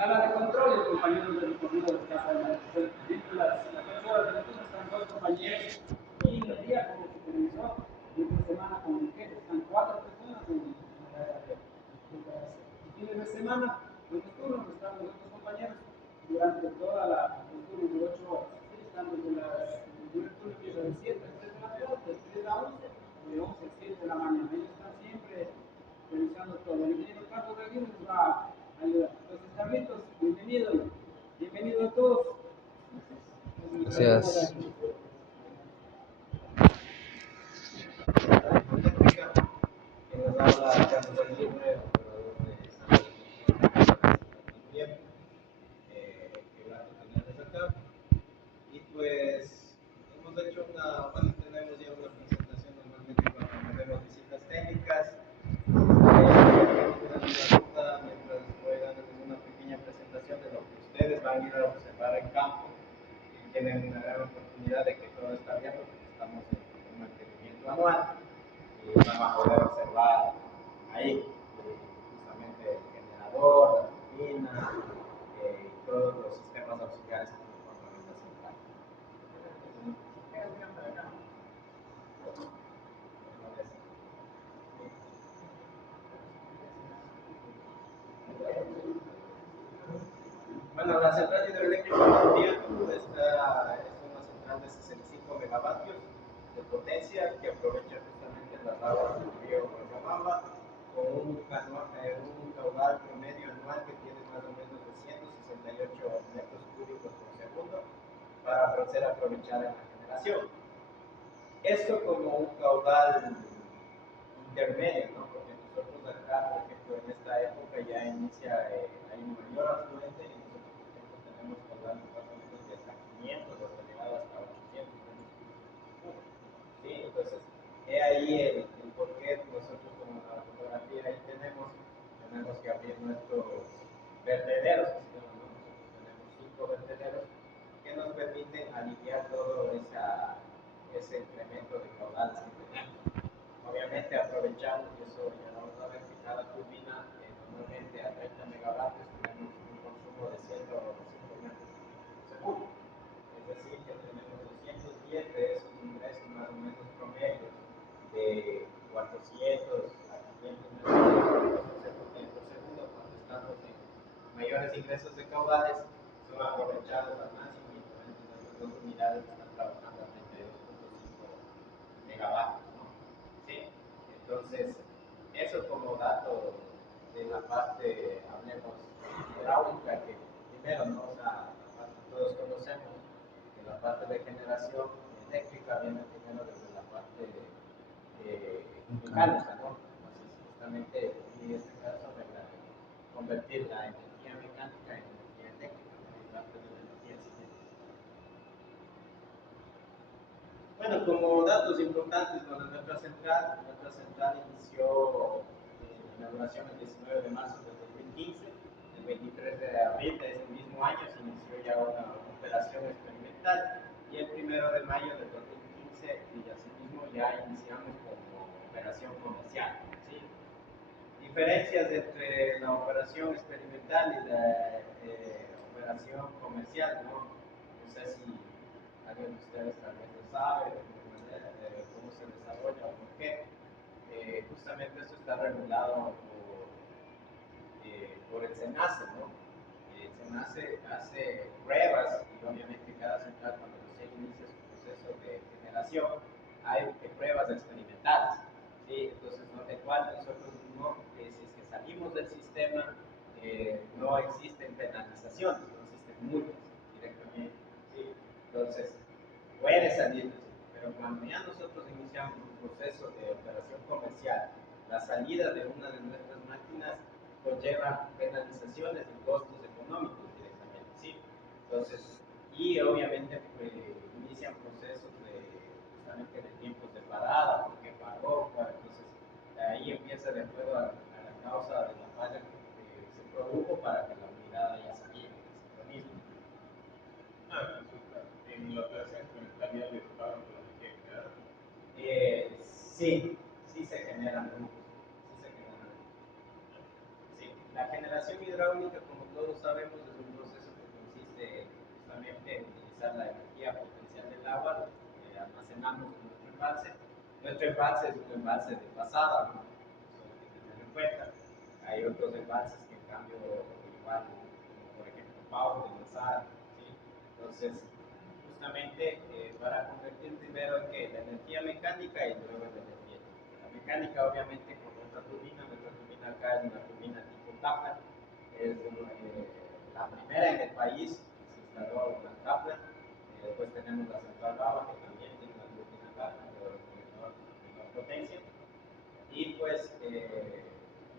Sala de control, el compañero de recorrido de casa de maestros. Dentro de las 8 horas de lectura están dos compañeros y el día como supervisor, y entre semana como el jefe. Están 4 personas en la área de recuperación. Y fines de semana, en los turnos están los otros compañeros durante toda los turnos de 8 horas. ¿Sí? Están desde el primer turno empieza de 7 a 3 de la tarde, de 3 a 11, de 11 a 7 de la mañana. Ellos están siempre revisando todo. El ingeniero Carlos Aguirre les va a ayudar. Entonces, Carlitos, bienvenido. Bienvenido a todos. Gracias. Que nos habla Carlos Aguirre, operador de San también. Qué grato tenerles acá. Y pues hemos hecho tenemos ya una presentación normalmente cuando tenemos visitas técnicas. Una duda mientras voy dándoles una pequeña presentación de lo que ustedes van a ir a observar en campo. Y tienen una gran oportunidad de que todo está bien porque estamos en un mantenimiento anual. Y van a poder observar ahí justamente el generador, la turbina y todos los sistemas auxiliares que nos controlan la central. Bueno, la central hidroeléctrica de es una central de 65 megavatios de potencia que aprovecha justamente las aguas del río Guayabamba con un caudal promedio anual que tiene más o menos de 168 metros cúbicos por segundo para ser aprovechada en la generación. Esto como un caudal intermedio, ¿no? Porque nosotros acá, por ejemplo, en esta época ya inicia, hay un mayor afluente y nosotros, por ejemplo, tenemos caudales más o menos de hasta 500 o hasta llegar hasta 800 metros cúbicos. ¿Sí? Entonces, he ahí el por qué nosotros como la fotografía ahí tenemos que abrir nuestros vertederos, que se llaman, ¿no? Nosotros tenemos 5 vertederos que nos permiten aliviar todo ese incremento de caudales que tenemos. Obviamente aprovechamos, y eso ya vamos a ver que cada turbina normalmente a 30 megavatios tenemos un consumo de 105 metros por segundo. Es decir, que tenemos 210 de esos ingresos más o menos promedios de 400 a 500 metros por segundo cuando estamos en mayores ingresos de caudales son aprovechados al máximo y nuestras dos unidades están trabajando a 32.5 megavatios, ¿no? ¿Sí? Entonces, eso como dato de la parte, hablemos, hidráulica, que primero, ¿no? O sea, la parte que todos conocemos, que la parte de generación eléctrica viene primero desde la parte mecánica, ¿no? Entonces, justamente, en este caso, convertir la energía mecánica en energía eléctrica, ¿no? Y parte de la energía cinética. Bueno, como datos importantes, bueno, nuestra central inició la inauguración el 19 de marzo del 2015. El 23 de abril de ese mismo año se inició ya una operación experimental y el 1 de mayo del 2015 y asimismo ya iniciamos como operación comercial. ¿Sí? Diferencias entre la operación experimental y la operación comercial, ¿no? No sé si alguien de ustedes tal vez lo sabe, de cómo se desarrolla o por qué. Justamente eso está regulado por el SENACE, ¿no? El SENACE hace pruebas y obviamente cada central cuando recién inicia su proceso de generación hay pruebas experimentales. ¿Sí? Entonces, ¿no? De cual nosotros no, si es que salimos del sistema, no existen penalizaciones, no existen multas directamente. ¿Sí? Entonces, puede salir del sistema, pero cuando ya nosotros iniciamos un proceso de operación comercial, la salida de una de nuestras máquinas conlleva penalizaciones y costos económicos directamente. ¿Sí? Entonces, y obviamente inician procesos justamente de tiempos de parada, porque paró, entonces ahí empieza de acuerdo a la causa de la falla que se produjo para que la unidad haya salido del sincronismo. En la operación experimental ya les pagan por la energía generada. Sí se generan grupos. Sí, la generación hidráulica, como todos sabemos, nuestro embalse es un embalse de pasada, ¿no? Eso hay que tener en cuenta. Hay otros embalses que en cambio igual, como por ejemplo Pau de Mazara, ¿sí? Entonces, justamente para convertir primero en que la energía mecánica y luego en la energía eléctrica. La mecánica obviamente con nuestra turbina acá es una turbina tipo Kaplan, es la primera en el país que se instaló una Kaplan. Después tenemos la central Baba, que también tiene una turbina Kaplan, pero de menor potencia. Y pues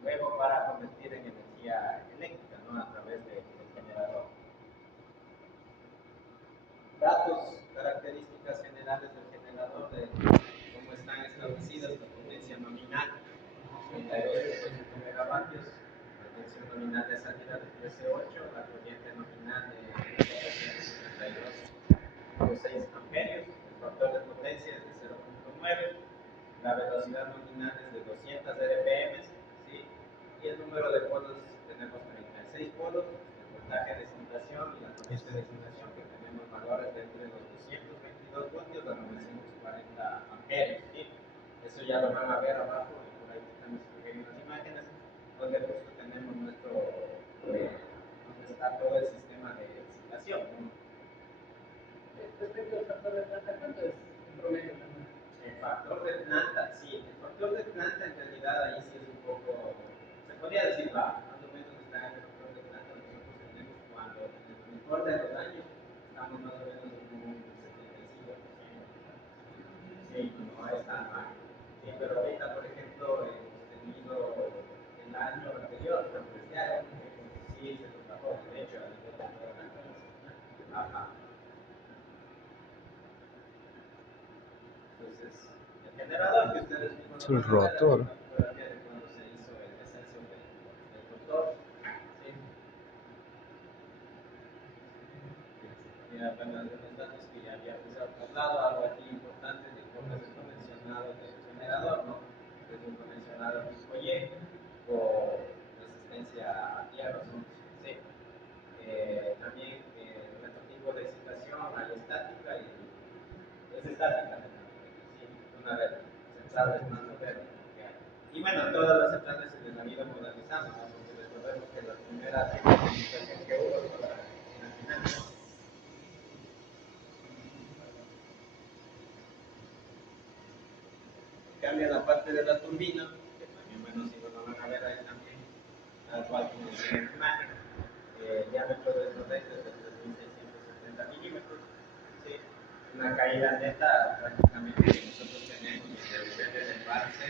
luego para convertir en energía eléctrica, ¿no? A través del generador. Datos, características generales del generador, de cómo están establecidas: la potencia nominal 32.5 megavatios, la tensión nominal de salida de 13.8, la corriente nominal de 272.6 amperios, el factor de potencia es de 0.9, la velocidad nominal es de 200 RPM, ¿sí? Y el número de polos, tenemos 36 polos, el voltaje de excitación y la corriente de excitación, que tenemos valores de entre los 222 voltios a 940 amperios, ¿sí? Eso ya lo van a ver abajo, por ahí están unas imágenes, donde justo tenemos donde está todo el sistema de excitación, ¿no? Respecto al factor de planta, ¿cuánto es en promedio también? El factor de planta, sí, el factor de planta en realidad ahí sí es un poco, se podría decir bajo, más o menos está en el factor de planta. Nosotros tenemos, cuando en el mejor de los años, estamos más o menos en un 75%. Sí, no es tan bajo. Sí, pero ahorita, por ejemplo, hemos tenido el año anterior, pero este año, sí se nos bajó, de hecho, a nivel de toda la nación. Ajá. Entonces, el generador que ustedes mismos Es el rotor. fotografía de cuando se hizo el descenso del rotor. ¿Sí? Ya, bueno, algunos datos que ya había hablado, algo aquí importante de cómo es el convencionado del generador, ¿no? Es un convencionado tipo Y con resistencia a tierra, ¿no? Sí. También nuestro tipo de excitación hay estática y es estática, sí, una vez centrales más modernas. Y bueno, todas las centrales se les han ido modernizando, ¿no? Porque recordemos que la primera comunicación que hubo fue en la final. Cambia la parte de la turbina, que también, bueno, si lo van a ver ahí también, tal cual como dice en la imagen, diámetro del rodete es de 3.670 milímetros, ¿sí? Una caída neta prácticamente que nosotros tenemos desde el embalse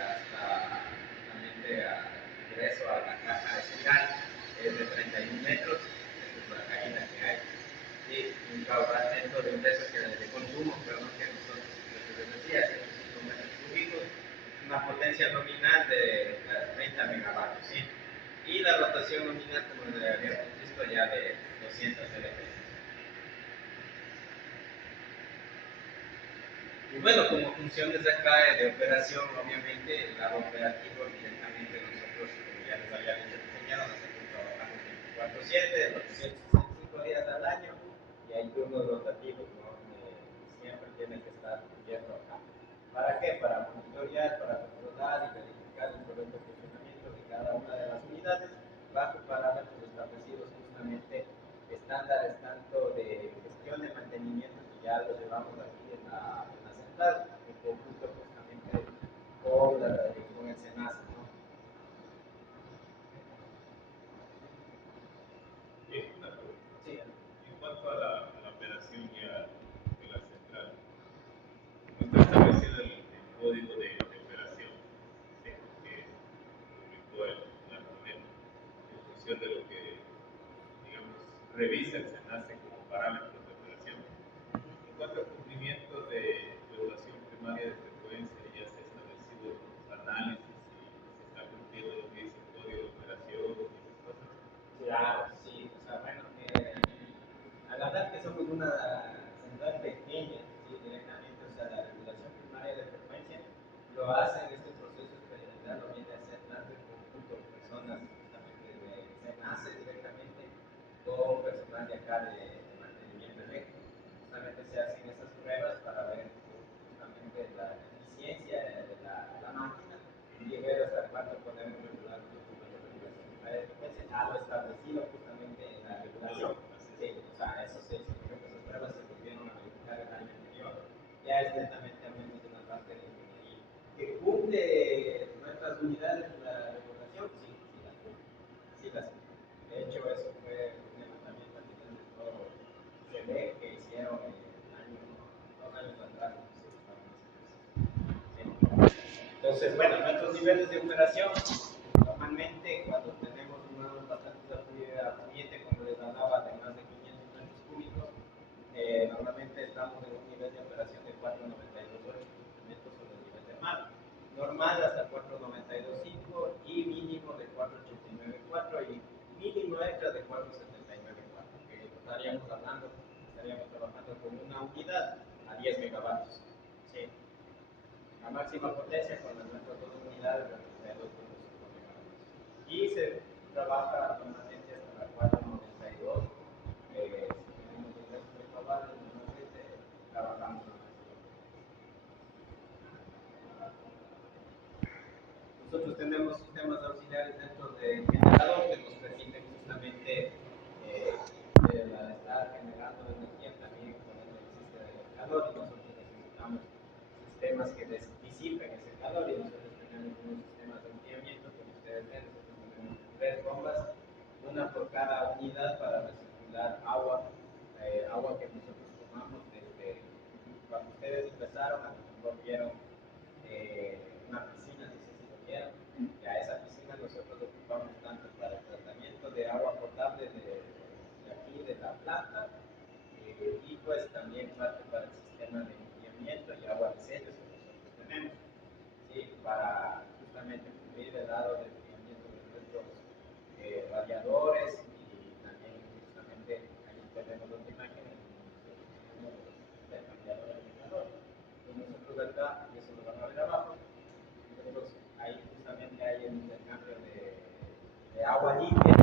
hasta justamente al ingreso a la caja espiral, es de 31 metros. Esa es la caída que hay. Sí, un caudal neto de ingreso de consumo, perdón, que nosotros les decía, 105 metros cúbicos, una potencia nominal de 30 megavatios, ¿sí? Y la rotación nominal, como le habíamos visto, ya de 200 LP. Y bueno, como funciones acá de operación, obviamente, el lado operativo, directamente nosotros, como ya les había dicho, nosotros trabajamos 24/7, 365 días al año, y hay turnos rotativos, ¿no? Siempre tiene que estar cubierto acá. ¿Para qué? Para monitorear, para controlar y verificar el correcto funcionamiento de cada una de las unidades, bajo parámetros establecidos justamente, estándares tanto de gestión de mantenimiento, que ya los llevamos aquí en la central, en conjunto justamente con el SENASA, ¿no? Una pregunta. Sí. En cuanto a la operación ya de la central, ¿no está establecido el código de operación, ¿sí?, que publicó la NONEM en función de lo que, digamos, revisa el SENACE como parámetros de operación? En cuanto al cumplimiento de regulación primaria de frecuencia, ya se ha establecido los análisis y se está cumpliendo lo que dice el código de operación y esas cosas. Claro, sí, o sea, bueno, a la verdad que somos una central pequeña, sí, directamente, o sea, la regulación primaria de frecuencia lo hacen, este proceso experimental lo viene a hacer tanto en conjunto con personas justamente de SENACE directamente, con personal de acá de mantenimiento eléctrico. Justamente se hacen esas pruebas para ver justamente la eficiencia establecido justamente en la regulación. Sí, o sea, esas pruebas se volvieron a verificar el año anterior. Ya es netamente al menos de una parte de ingeniería. ¿Que cumple nuestras unidades la regulación? Sí, sí las cumple. Sí las cumple. De hecho, eso fue un levantamiento a nivel de todo. Se ve que hicieron el año, 2 años atrás. Sí. Entonces, bueno, nuestros niveles de operación, normalmente cuando tenemos un bastante afluente, como les hablaba, de más de 500 metros cúbicos, normalmente estamos en un nivel de operación de 4,928 metros sobre el nivel del mar. Normal hasta 4,925 y mínimo de 4,894 y mínimo extra de 4,794. Que estaríamos trabajando con una unidad a 10 megavatios. ¿Sí? La máxima potencia con nuestras dos unidades de 2,5 megavatios. Y se trabaja normalmente hasta la 492. Si tenemos ingresos renovables, normalmente trabajamos en nosotros tenemos sistemas auxiliares dentro del generador que nos permiten justamente estar generando energía también con el existe del calor, y nosotros necesitamos sistemas que disipen ese calor, y nosotros tenemos unos sistemas de enfriamiento, como ustedes ven. Nosotros tenemos 3 bombas, una por cada unidad para recircular agua que nosotros tomamos desde cuando ustedes empezaron, a lo mejor vieron una piscina, no sé si lo vieron. Ya esa piscina nosotros ocupamos tanto para el tratamiento de agua potable de aquí, de la planta, y pues también parte para el sistema de enfriamiento y agua de sellos que nosotros tenemos, ¿sí? Para justamente cubrir el lado de enfriamiento de nuestros radiadores, y también justamente ahí tenemos las imágenes del radiador y el calor. Nosotros acá, y eso lo van a ver abajo, nosotros ahí justamente hay el intercambio de agua limpia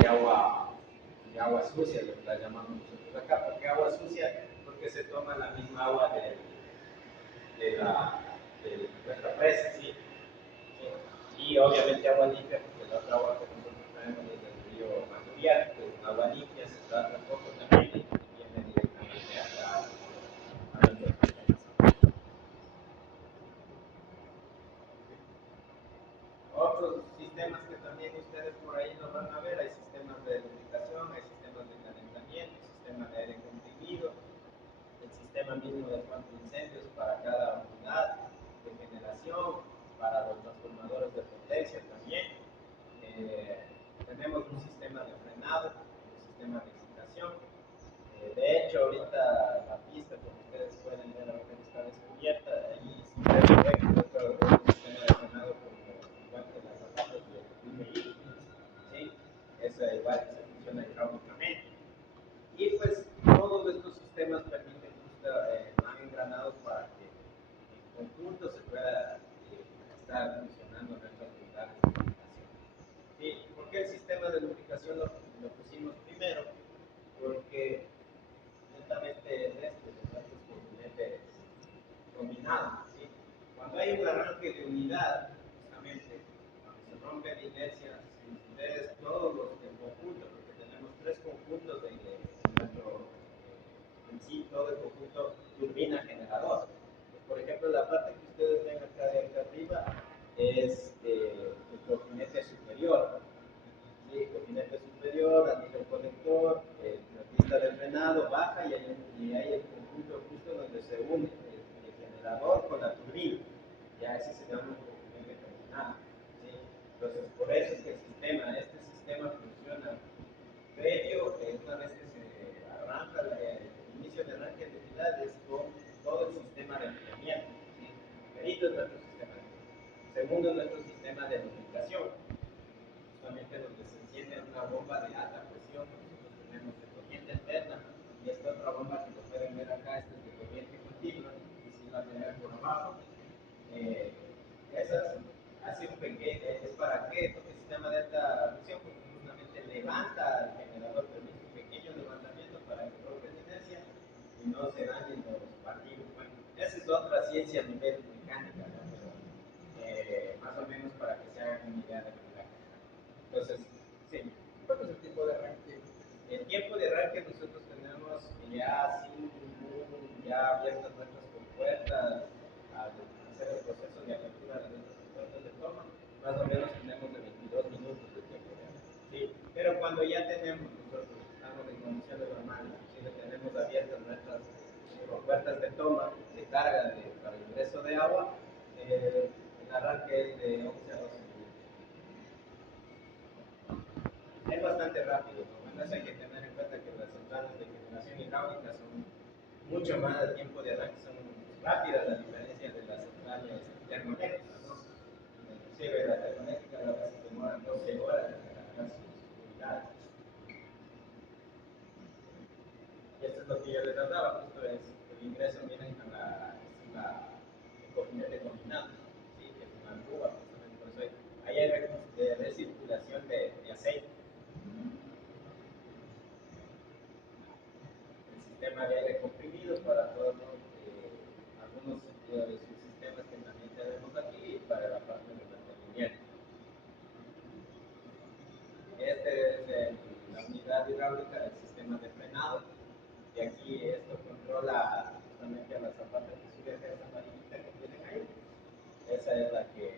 y agua sucia, lo que la llamamos nosotros acá. ¿Por qué agua sucia? Porque se toma la misma agua de nuestra presa, ¿sí? Y obviamente agua limpia, porque la otra agua que nosotros traemos desde el río Mandurial, que es agua limpia, se trata un poco también y viene directamente a nuestros sistemas. Otros sistemas que también ustedes por ahí nos van a ver: hay sistemas de lubricación, hay sistemas de calentamiento, sistemas de aire comprimido, el sistema mismo de control de incendios para cada unidad de generación, para los transformadores de potencia también. Tenemos un sistema de frenado, un sistema de excitación. De hecho, ahorita la pista, como ustedes pueden ver, ahorita está descubierta. Ahí sí se ve que nuestro sistema de frenado, como igual que las zapatas de un vehículo, ¿sí? Eso igual se funciona hidráulicamente. Y pues todos estos sistemas permiten van engranados para que en conjunto se pueda estar funcionando nuestras unidades de lubricación. ¿Sí? ¿Por qué el sistema de lubricación lo pusimos primero? Porque netamente es de nuestros componentes combinados. ¿Sí? Cuando hay un arranque de unidad, justamente cuando se rompe la inercia, si ustedes todos los del conjunto, porque tenemos 3 conjuntos de nuestro en sí, todo el conjunto turbina generador. Pues, por ejemplo, la parte que ustedes ven acá de acá arriba es el cojinete superior. Sí, el cojinete superior, anillo del conector, la pista de frenado baja, y hay el conjunto justo donde se une el generador con la turbina. Ya ese se llama un cojinete combinado. ¿Sí? Entonces, por eso es que este sistema funciona previo, una vez que se arranca el inicio de arranque de unidades, con todo el sistema de enfriamiento. ¿Sí? Perito es nuestro sistema de enfriamiento. Segundo es nuestro sistema de lubricación, justamente donde se enciende una bomba de alta presión que nosotros tenemos de corriente alterna, y esta otra bomba que lo pueden ver acá, esta es de corriente continua, y si la ven por abajo. Esas hace un pequeño, es para que este sistema de alta presión, porque justamente levanta al generador, permite un pequeño levantamiento para que rompa la inercia y no se dañen los partidos. Bueno, esa es otra ciencia a nivel mecánica, ¿no? Pero más o menos para que se hagan una idea de lo que va a generar. Entonces, sí. ¿Cuál es el tipo de arranque ver que nosotros tenemos ya ya abiertas nuestras compuertas al hacer el proceso de apertura de nuestras compuertas de toma, más o menos tenemos de 22 minutos de tiempo real. ¿Sí? Pero cuando ya tenemos nosotros, estamos en condiciones normales, tenemos abiertas nuestras compuertas de toma, de carga para el ingreso de agua, el arranque es de 11 a 12 minutos. Es bastante rápido, ¿no? Bueno, eso hay que tener en cuenta que las centrales de generación hidráulica son mucho más de tiempo de arranque, son rápidas a diferencia de las centrales termoeléctricas, ¿no? Inclusive las termoeléctricas a veces demoran 12 horas en cargar sus unidades. Y esto es lo que yo les hablaba, justo es el ingreso, miren, el combinete combinado, ¿sí? Que es una cuba, justamente por eso ahí hay recirculación de aceite. El sistema de aire comprimido para todos algunos subsistemas que también tenemos aquí y para la parte de mantenimiento. Este es la unidad hidráulica del sistema de frenado. Y aquí esto controla justamente a la zapata que sube a esa amarillita que tienen ahí. Esa es la que el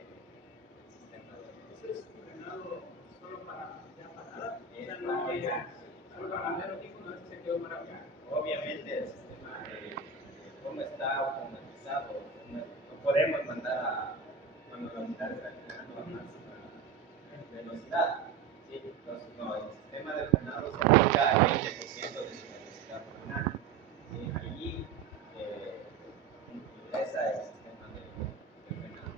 sistema de Entonces, frenado solo para ya parada. es No, la que solo para cambiar audífonos, se quedó maravillado. obviamente el sistema cómo está automatizado, no podemos mandar a cuando la unidad está generando a máxima velocidad. ¿Sí? Entonces, no, el sistema de frenado se aplica al 20% de su velocidad nominal. ¿Sí? Allí ingresa el sistema de frenado.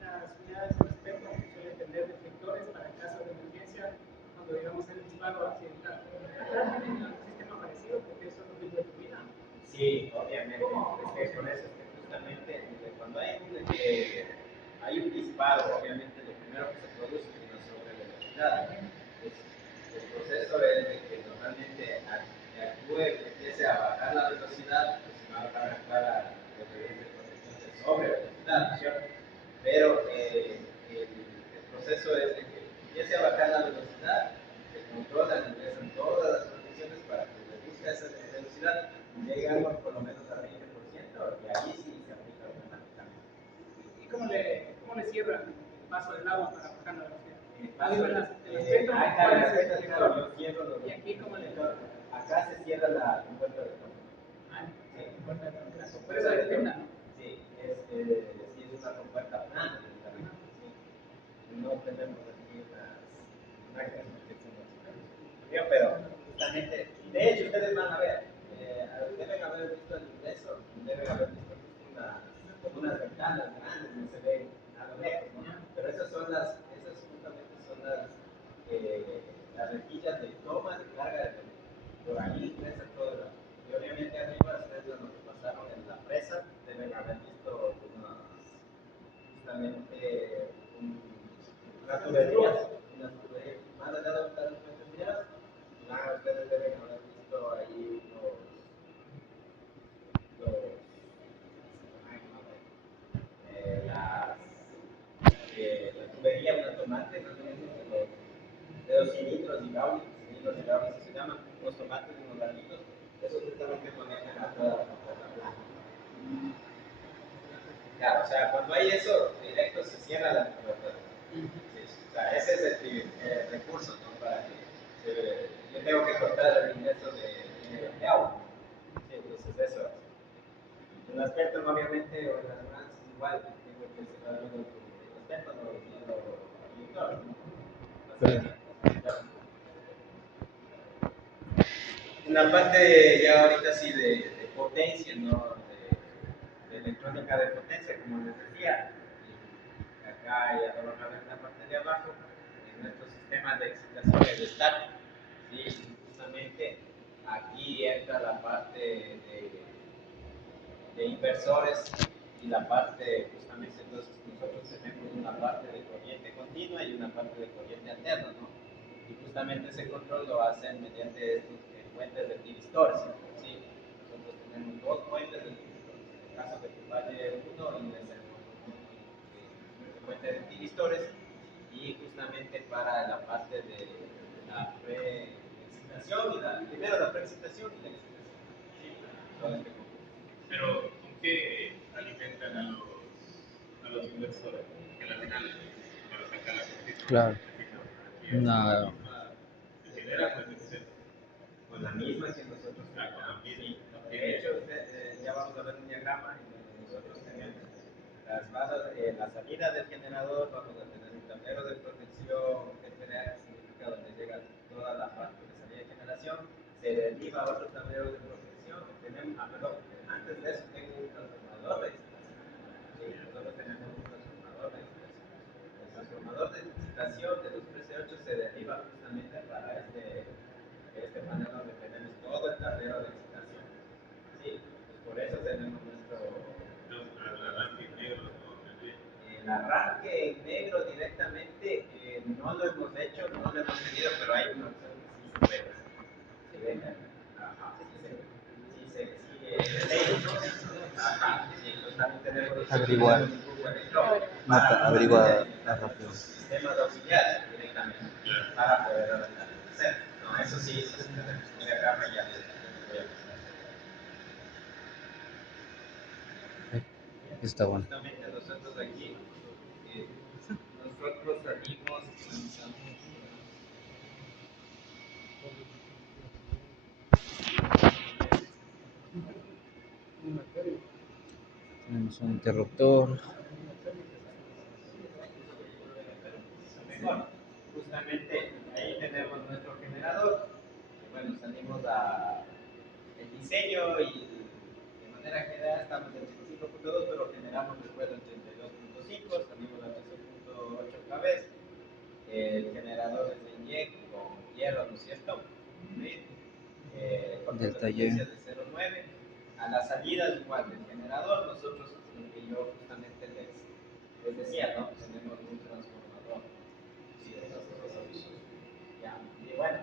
Las unidades de respeto suelen tener deflectores para el caso de emergencia cuando digamos el disparo accidental. Acá tienen un sistema parecido porque es otro tipo de turbina. Sí, obviamente. Es que por eso es que justamente cuando hay un disparo, obviamente lo primero que se produce es una sobrevelocidad. El proceso es de que normalmente actúe, empiece a bajar la velocidad, pues se va a arrancar a lo que es de protección de sobrevelocidad, ¿cierto? Pero el proceso es de que empiece a bajar la velocidad, se controlan, ingresan todas las condiciones para que reduzca esa velocidad, llegamos por lo menos al 20% y ahí sí se aplica automáticamente. ¿Y cómo le cierran el paso del agua para bajar la velocidad? Claro, yo cierro los. ¿Y aquí cómo le acá se cierra la compuerta de toma. Sí, la compuerta de tenda, ¿no? Sí, es una compuerta plana. Sí. No tenemos aquí unas máquinas que son pero justamente, de hecho ustedes van a ver, deben haber visto el ingreso, deben haber visto unas ventanas grandes, no se ven a lo lejos, ¿no? Pero esas justamente son las rejillas de toma de carga, por ahí ingresa todo el agua. Y obviamente arriba ustedes lo que pasaron en la presa, deben haber visto justamente unas tuberías, más allá de las tuberías, ustedes deben haber visto ahí la tubería, una tomate, más o menos de los cilindros hidráulicos se llaman, los tomates de los larguitos, esos justamente conectan a toda la compuerta plana. Claro, o sea, cuando hay eso, directo se cierra la compuerta. Sí, o sea, ese es el recurso, ¿no? Para que yo tengo que cortar el ingreso de agua. Sí, entonces eso es. En las pétalas, obviamente, o en las branches igual, tengo que cerrar los pétalos y los inyectores, ¿no? En la parte ya ahorita sí de potencia, ¿no? De electrónica de potencia, como les decía, acá ya lo van a ver en la parte de abajo, en nuestros sistemas de excitación estática. Sí, justamente aquí entra la parte de inversores y la parte, justamente, entonces nosotros tenemos una parte de corriente continua y una parte de corriente alterna, ¿no? Y justamente ese control lo hacen mediante estos puentes de tiristores, ¿sí? Nosotros tenemos dos puentes de tiristores. En el caso de que falle uno, ingresamos el puente de tiristores y justamente para la parte de la pre-excitación y excitación y la excitación. Sí, todo este conjunto. Pero, ¿con qué alimentan a los inversores? Que al final, para sacar la justicia, Claro. la misma, genera pues exceso. Con la misma que nosotros Con la sí. misma. De hecho, ya vamos a ver un diagrama en donde nosotros tenemos las barras, la salida del generador, vamos a tener un tablero de protección, etcétera, que significa donde llega toda la parte de salida de generación, se deriva a otro tablero de protección, tenemos, perdón, antes de eso tengo un transformador de excitación. Sí, nosotros tenemos un transformador de excitación. El transformador de excitación de los 13.8 se deriva justamente para este panel donde tenemos todo el tablero de excitación. Sí, pues por eso tenemos nuestro... El arranque en negro, ¿no? El arranque en negro directamente no lo hemos hecho, no lo hemos tenido, pero hay una opción que sí se puede hacer. ¿Se ve? Ajá, ajá, sí, pues también tenemos... Averiguar. Nota, averigua rápido. Sistemas auxiliares directamente para poder hacer. No, eso sí, eso sí tenemos un diagrama ya les voy a mostrar. Está bueno. Justamente nosotros aquí, nosotros salimos, Tenemos un interruptor. justamente ahí tenemos nuestro generador. Bueno, salimos a el diseño y de manera general estamos en 25.2, pero generamos después en 32.5, salimos a 13.8 otra vez. El generador es de INJEC con hierro, ¿no es cierto? ¿Sí? Del taller. De 0.9. A las salidas igual del generador, nosotros, lo que yo justamente les decía, ¿no? Tenemos un transformador. Sí, ya. Y bueno,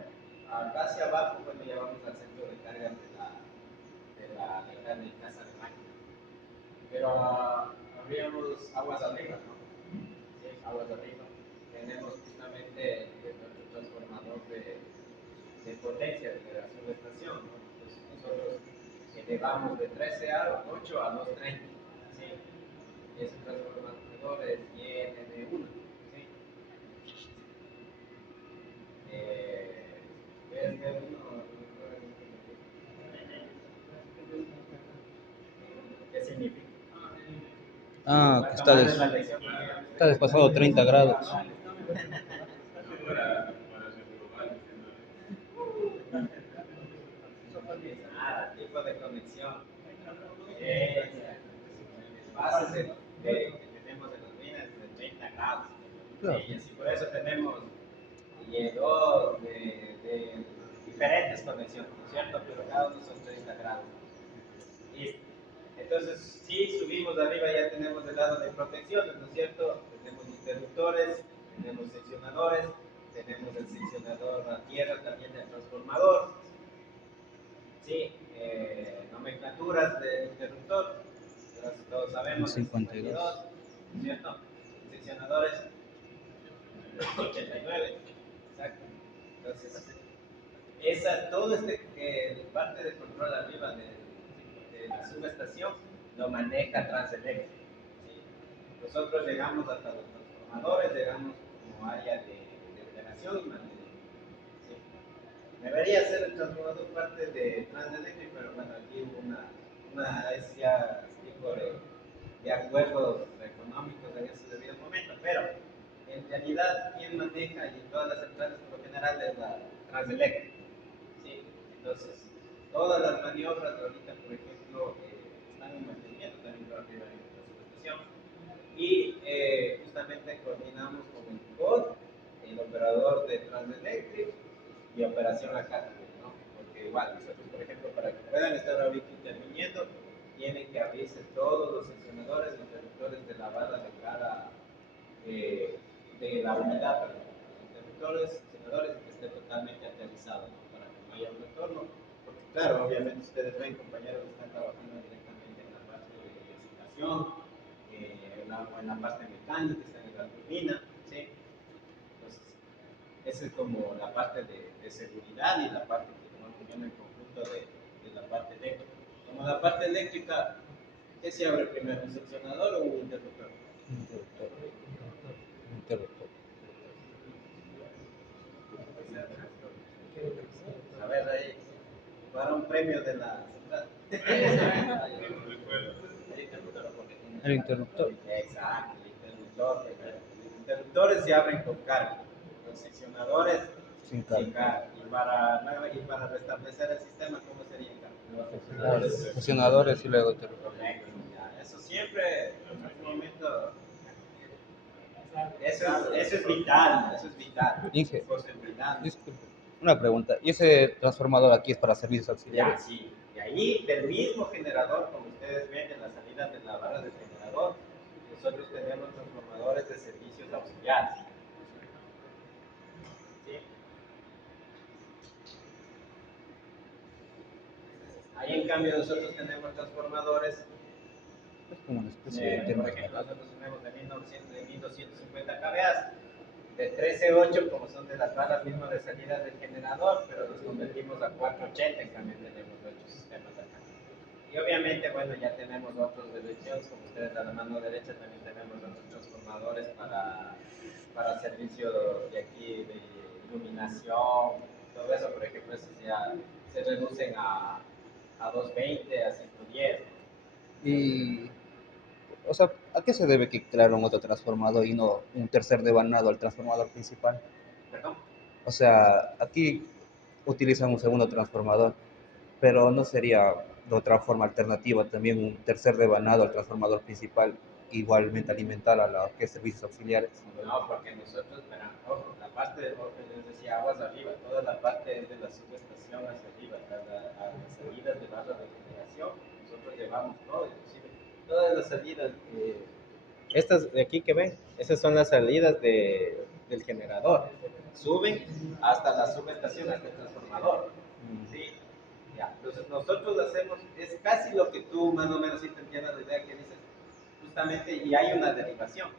acá hacia abajo, bueno, ya vamos al centro de cargas de la casa de máquina. Pero habríamos aguas arriba, ¿no? Sí, aguas arriba. Tenemos justamente nuestro transformador de potencia de generación de estación, ¿no? Entonces nosotros elevamos de 13 a 8 a 230, ¿sí? Y ese transformador es YNM1, ¿sí? ¿Qué significa? Ah, que está desfasado 30 grados. Tipo de conexión. Bases que tenemos en los minas de 30 grados. Claro. Y así por eso tenemos dos de diferentes conexiones, ¿no es cierto? Pero cada uno son 30 grados. Listo. Entonces, si subimos arriba ya tenemos el lado de protección, ¿no es cierto? Tenemos interruptores, tenemos seccionadores, tenemos el seccionador a tierra también del transformador. Sí, nomenclaturas del interruptor, todos sabemos, 52, ¿no es cierto? Seccionadores, 89, exacto. Entonces, todo parte de control arriba de la subestación lo maneja Transelectric. ¿Sí? Nosotros llegamos hasta los transformadores, llegamos como área de operación y mantenimiento. ¿Sí? Debería ser el transformador parte de Transelectric, pero bueno, aquí hubo una tipo de acuerdos económicos en ese debido momento, pero en realidad quien maneja y en todas las centrales por lo general es la Transelectric. ¿Sí? Entonces, todas las maniobras ahorita, por ejemplo, están en mantenimiento también por arriba de la subestación y justamente coordinamos con el COD, el operador de Transelectric y operación acá también, ¿no? Porque igual, nosotros, por ejemplo, para que puedan estar ahorita interviniendo, tienen que abrirse todos los seccionadores y interruptores de la barra de cara de la unidad, perdón. Interruptores, seccionadores, y que esté totalmente aterrizado, ¿no? Para que no haya un retorno. Porque, claro, obviamente ustedes ven compañeros que están trabajando directamente en la parte de excitación, o en la parte mecánica, están en la turbina, ¿sí? Entonces, esa es como la parte de seguridad y la parte que funciona en conjunto poquito de la parte eléctrica. Como la parte eléctrica, ¿qué se abre primero, un seccionador o un interruptor? Interruptor. Interruptor. A ver, ahí, para un premio de la central. El interruptor. Exacto, el interruptor. Los interruptores se abren con carga, los seccionadores Sin sin carga. carga. Y para restablecer el sistema, ¿cómo sería en carga? Presionadores y luego interruptor. Correcto, ya. Eso siempre, en algún momento, eso es vital, eso es vital. Inge, Eso es vital. disculpe, una pregunta. ¿Y ese transformador aquí es para servicios Ya, auxiliares? sí. Y ahí, del mismo generador, como ustedes ven en las salidas de la barra del generador, nosotros tenemos transformadores de servicios auxiliares. ¿Sí? Ahí, en cambio, nosotros tenemos transformadores, Es como una especie de por termo ejemplo, esmeralda. nosotros tenemos de 1900, de 1250 kVA, de 13.8, como son de las barras mismas de salida del generador, pero los convertimos a 480, en cambio tenemos nuestros sistemas acá. Y obviamente, bueno, ya tenemos otros de elecciones, como ustedes a la mano derecha también tenemos otros transformadores para servicio de aquí, de iluminación, todo eso, por ejemplo, esos ya se reducen a 220, a 110. Y, o sea, ¿a qué se debe que crearon otro transformador y no un tercer devanado al transformador principal? ¿Perdón? O sea, aquí utilizan un segundo transformador, pero no sería de otra forma alternativa también un tercer devanado al transformador principal, igualmente alimentar a la que es servicios auxiliares. No, porque nosotros, verán, ojo, la parte de ojo, les decía aguas arriba, toda la parte es de la subestación hacia arriba, a las salidas de barra de generación, nosotros llevamos todo, inclusive todas las salidas, estas de aquí que ven, esas son las salidas del generador, suben hasta la subestación, hasta el transformador, ¿sí? Ya, entonces nosotros hacemos, es casi lo que tú más o menos si te entiendes la idea que dices, justamente, y hay una derivación.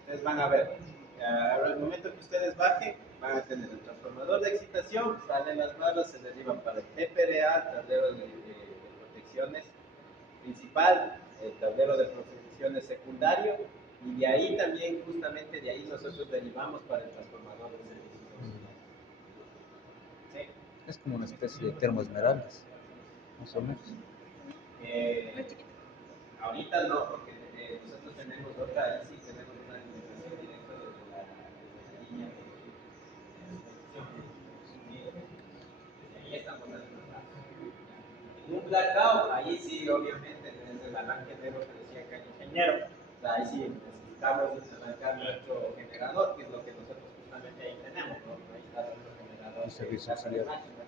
Ustedes van a ver, al momento que ustedes bajen, van a tener el transformador de excitación, salen las barras, se derivan para el TPRA, tablero de protecciones principal, el tablero de protecciones secundario, y de ahí también, justamente de ahí nosotros derivamos para el transformador de servicios. ¿Sí? Es como una especie de termo esmeraldas, más o menos. Ahorita no, porque nosotros tenemos otra, ahí sí tenemos una alimentación directa desde la línea de subestación. Desde ahí estamos alimentados. En un blackout, ahí sí, obviamente, desde el arranque de lo que decía acá el ingeniero, o sea, ahí sí necesitamos arrancar nuestro generador, que es lo que nosotros justamente ahí tenemos, ¿no? Ahí está nuestro generador El servicio de casa de auxiliar. máquinas,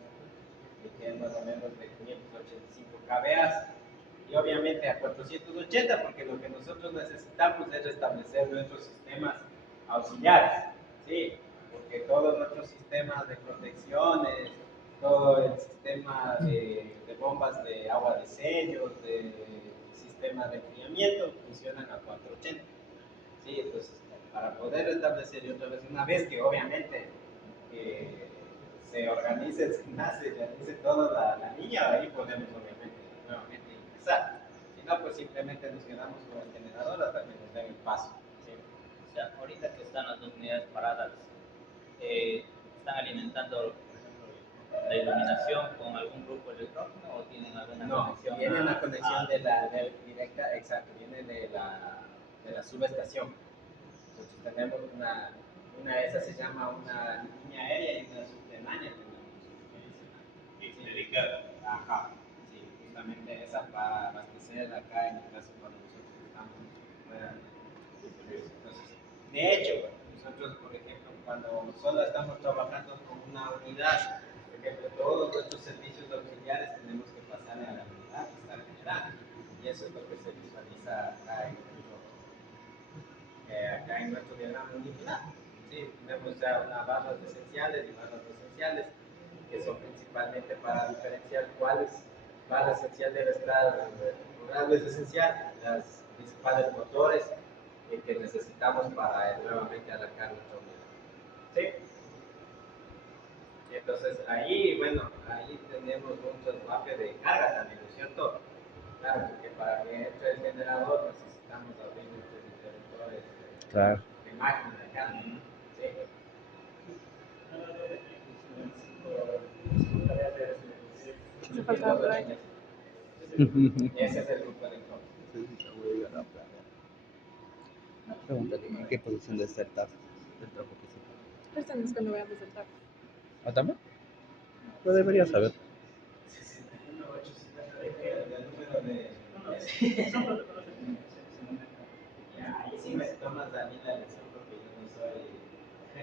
que es más o menos de 585 kVA. Y obviamente a 480, porque lo que nosotros necesitamos es restablecer nuestros sistemas auxiliares, ¿sí? Porque todos nuestros sistemas de protecciones, todo el sistema de bombas de agua de sellos, de sistema de enfriamiento, funcionan a 480, ¿sí? Entonces, para poder restablecer y otra vez, una vez que obviamente se organice, se nace, realice toda la línea, ahí podemos obviamente nuevamente ingresar. Si no, pues simplemente nos quedamos con el generador hasta que nos den el paso. ¿Sí? O sea, ahorita que están las dos unidades paradas, ¿están alimentando, por ejemplo, la iluminación con algún grupo electrógeno o tienen alguna No, conexión? viene una conexión directa, exacto, viene de la subestación. Nosotros tenemos una esa se llama una línea aérea y una subterránea. Dedicada. Ajá, sí, justamente esa para abastecer acá en el caso cuando nosotros estamos fuera de servicio. Entonces, de hecho, nosotros, por ejemplo, cuando solo estamos trabajando con una unidad, por ejemplo, todos nuestros servicios auxiliares tenemos que pasar a la unidad que está generando. Y eso es lo que se visualiza acá en nuestro diagrama unifilar. Sí, tenemos ya unas barras esenciales y barras no esenciales, que son principalmente para diferenciar cuáles barra esencial debe estar, cuál es esencial, las principales motores que necesitamos para nuevamente arrancar nuestro motor. ¿Sí? Y entonces ahí, bueno, ahí tenemos muchas barras. mapeo de carga también, ¿no es cierto? Claro, porque para que entre el generador necesitamos abrir nuestros interruptores Claro. de máquina acá, ¿no? Sí. Se faltaba por ahí. Ese es el grupo electrónico. Pregúntale, ¿en qué posición debe estar TAF del trabajo que hizo? Pero no es cuando veamos el TAP. ¿Ah, también? Lo debería saber. El número de... Ya, ahí sí me tomas a mí la lección porque yo no soy...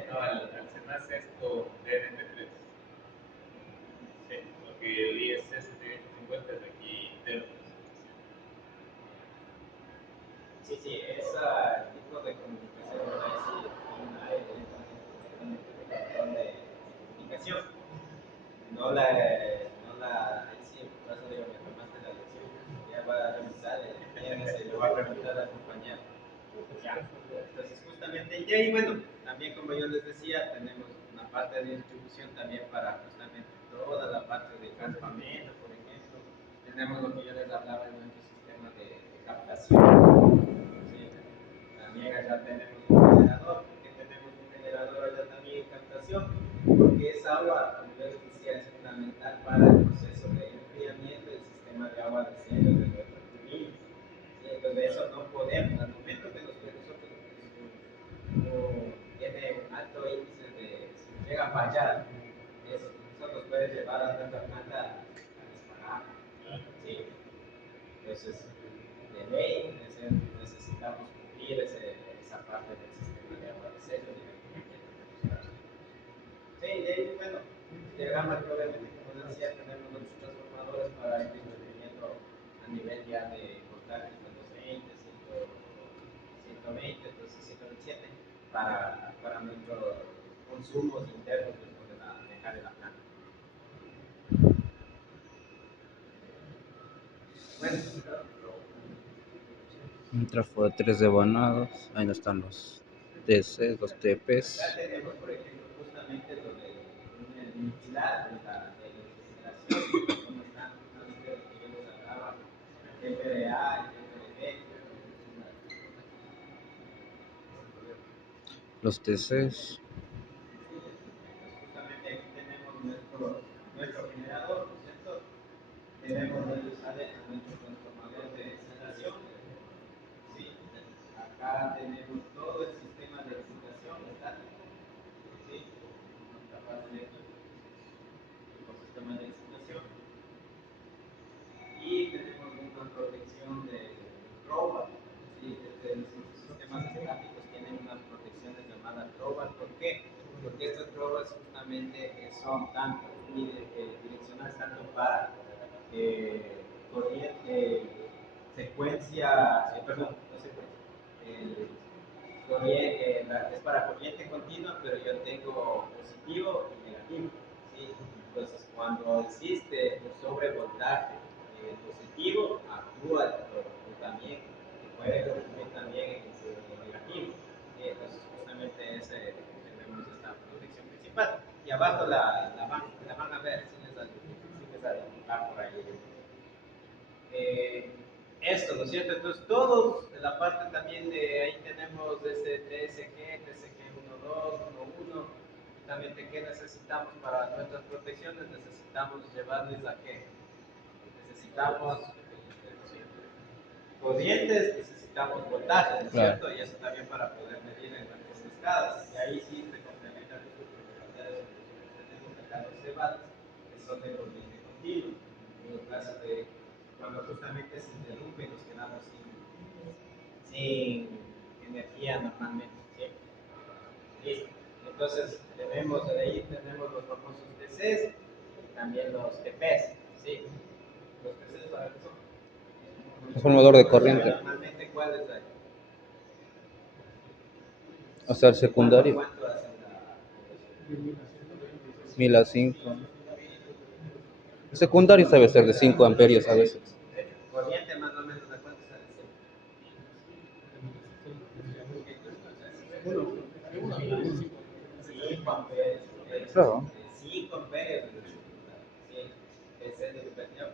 No, al CENAS es con DNP3. Sí, porque el ISS 50 es de aquí interno. Sí, ese tipo de comunicación no hay directamente con de comunicación. Ahí sí, por eso digo, me tomaste la lección. Ya va a revisar, se lo va a preguntar al compañero. Ya. Entonces, justamente, y de ahí, bueno, también como yo les decía, tenemos una parte de distribución también para justamente toda la parte de campamento, por ejemplo. Tenemos lo que yo les hablaba de nuestro sistema de captación. ¿Sí? También allá tenemos un generador. ¿Por qué tenemos un generador allá también en captación? Porque esa agua, como yo les decía, es fundamental para el proceso de enfriamiento del sistema de agua de cielo de nuestras turbinas. ¿Sí? Entonces, eso no podemos, al momento que nosotros tiene un alto índice de, si llega a fallar, eso nos puede llevar a nuestra planta a disparar. ¿Sí? Entonces, de ley necesitamos cubrir esa parte del sistema de agua de sello y de enfriamiento de los casos. Sí, de ahí, bueno, diagrama que obviamente, como decía, tenemos nuestros transformadores para ir distribuyendo a nivel ya de voltajes de 220, 120, entonces 127 para nuestros consumos internos después de dejar de la planta. Bueno, Un tráfico de 3 devanados. Ahí no están los TC, los TPs. acá tenemos, por ejemplo, justamente lo de iniquilar de la legislación, como están justamente los que yo les hablaba, el PDA, el PDB. Los TCs. Justamente aquí tenemos nuestro generador, ¿no es cierto? Tenemos nuestro transformador de excitación. ¿Sí? Acá tenemos todo el sistema de excitación estático. ¿Sí? Nuestra parte de aquí, el sistema de excitación. Y tenemos una protección de drawback. ¿Sí? Los sistemas estáticos tienen unas protecciones llamadas drawback. ¿Por qué? Porque estos drawbacks justamente son tanto direccionales tanto para corriente, secuencia, perdón, no secuencia, es para corriente continua, pero yo tengo positivo y negativo. ¿Sí? Entonces, cuando existe un sobrevoltaje positivo, actúa el control también, que puede ocurrir también en el negativo. ¿Sí? Entonces, justamente tenemos esta protección principal. Y abajo la van a ver, si les va por ahí. Esto, ¿no es cierto? Entonces, todos, en la parte también de ahí tenemos ese TSG, TSG 1.2, 1.1, justamente qué necesitamos para nuestras protecciones, necesitamos llevarles a qué? Necesitamos corrientes, necesitamos voltajes, ¿no es cierto? Y eso también para poder medir en las cascadas. Y ahí sí se complementan los fundamentales que tenemos acá los debates, que son de corriente continua. En el caso de cuando justamente se interrumpe, nos quedamos sin energía normalmente. ¿Sí? Listo. Entonces, ahí tenemos los famosos TCs y también los TPs. ¿Sí? Los TCs para qué son. Transformador de corriente. Normalmente, ¿cuáles hay? O sea, el secundario. ¿Cuánto hacen 1000 a 5. El secundario debe ser de 5 amperios a veces. corriente más o menos de cuánto sale? 5 amperios. Claro. 5 amperios. Sí, ese educación.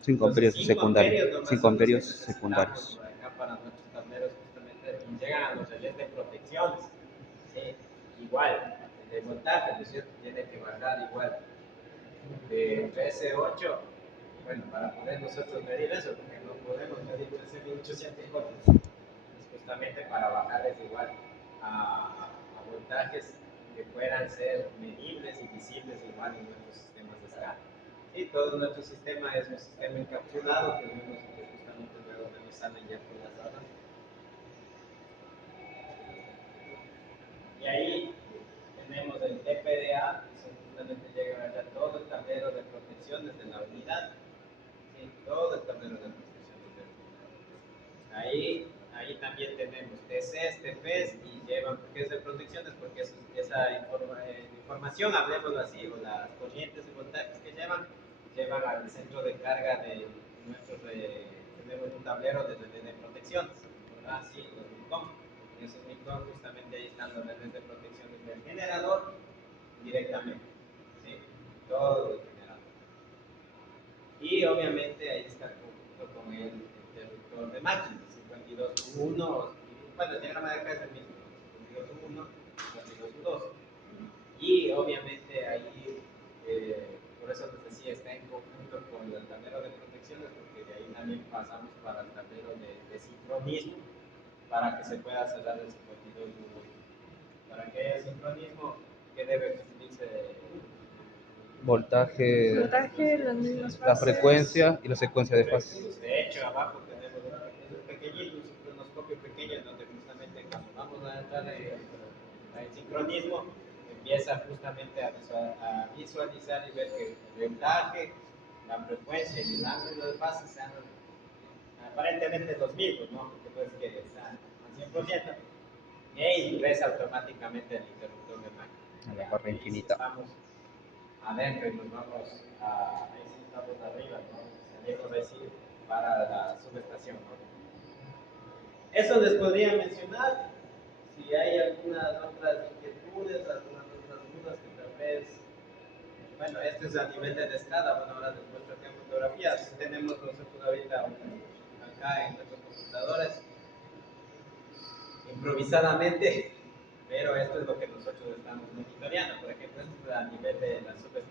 5 amperios Entonces, 5 secundarios. amperios nomás 5 son los que amperios necesitamos secundarios. acá para nuestros tableros justamente y llegan a los relés de protecciones. Sí, igual, el de voltaje, ¿no es cierto? Tiene que bajar igual. De 13.8, bueno, para poder nosotros medir eso, porque no podemos medir 13.800 voltios, es justamente para bajarles igual a voltajes que puedan ser medibles y visibles igual en nuestros sistemas de escala. Y todo nuestro sistema es un sistema encapsulado que vemos que justamente luego nos salen ya por las horas. Y ahí tenemos el TPDA, que simplemente llega allá todo el tablero de protección desde la unidad. Sí, todo el tablero de protección desde la unidad. Ahí también tenemos TCs, TPs y llevan, ¿por qué es de protecciones? Porque esa información, hablemoslo así, o las corrientes y voltajes que llevan al centro de carga de nuestros, tenemos un tablero de redes de protecciones, ¿verdad? Sí, los MICOM. En esos MICOM justamente ahí están las redes de protecciones del generador directamente, ¿sí? Todo el generador. Y obviamente ahí está junto con el interruptor de máquina, 52.1, bueno, el diagrama de acá es el mismo, 52.1, 52.2. Y obviamente ahí, por eso les decía, está en conjunto con el tablero de protecciones, porque de ahí también pasamos para el tablero de sincronismo, para que se pueda cerrar el 52.1. Para que haya sincronismo, ¿qué debe cumplirse? Voltaje, las mismas la fases. frecuencia y la secuencia de fases. De hecho, abajo tenemos un pequeñito, un sincronoscopio pequeño, donde justamente cuando vamos a entrar en sincronismo, empieza justamente a visualizar y ver que el voltaje, la frecuencia y el ángulo de fase sean aparentemente los mismos, ¿no? Porque no es que están al 100%. E ingresa automáticamente el interruptor de máquina. A la barra infinita. Estamos adentro y nos vamos ahí sí estamos arriba, ¿no? Salimos ahí sí para la subestación, ¿no? Eso les podría mencionar. Si hay algunas otras inquietudes, algunas otras dudas que tal vez, bueno, esto es a nivel de escala, bueno, ahora les muestro acá en fotografías. Tenemos nosotros ahorita acá en nuestros computadores, improvisadamente, pero esto es lo que nosotros estamos monitoreando. Por ejemplo, esto es a nivel de la subestación